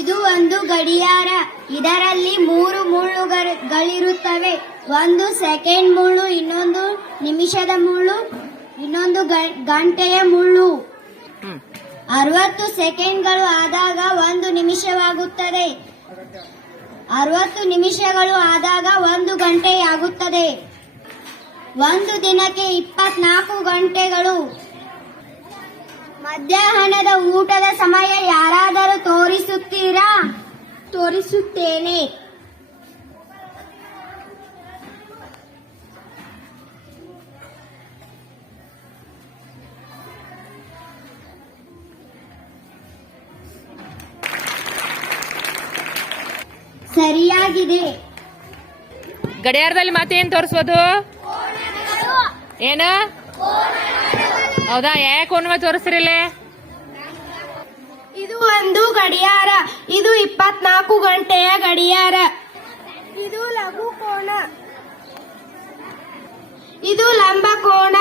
ಇದು ಒಂದು ಗಡಿಯಾರ. ಇದರಲ್ಲಿ ಮೂರು ಮುಳ್ಳುಗಳಿರುತ್ತವೆ ಒಂದು ಸೆಕೆಂಡ್ ಮುಳ್ಳು ಇನ್ನೊಂದು ನಿಮಿಷದ ಮುಳ್ಳು ಇನ್ನೊಂದು ಗಂಟೆಯ ಮುಳ್ಳು. ಅರವತ್ತು ಸೆಕೆಂಡ್ಗಳು ಆದಾಗ ಒಂದು ನಿಮಿಷವಾಗುತ್ತದೆ. ಅರವತ್ತು ನಿಮಿಷಗಳು ಆದಾಗ ಒಂದು ಗಂಟೆಯಾಗುತ್ತದೆ. ಒಂದು ದಿನಕ್ಕೆ ಇಪ್ಪತ್ನಾಲ್ಕು ಗಂಟೆಗಳು. ಮಧ್ಯಾಹ್ನದ ಊಟದ ಸಮಯ ಯಾರಾದರೂ ಸರಿಯಾಗಿದೆ. ಗಡಿಯಾರದಲ್ಲಿ ಮತ್ತೇನ್ ತೋರಿಸೋದು ಏನ? ಹೌದಾ ಯಾಕೆ ಒನ್ವ ತೋರಿಸಿರಿಲ್ಲ ಇದು ಒಂದು ಗಡಿಯಾರ ಇದು ಇಪ್ಪತ್ನಾಲ್ಕು ಗಂಟೆಯ ಗಡಿಯಾರ. ಇದು ಲಘು ಕೋಣ ಇದು ಲಂಬ ಕೋಣ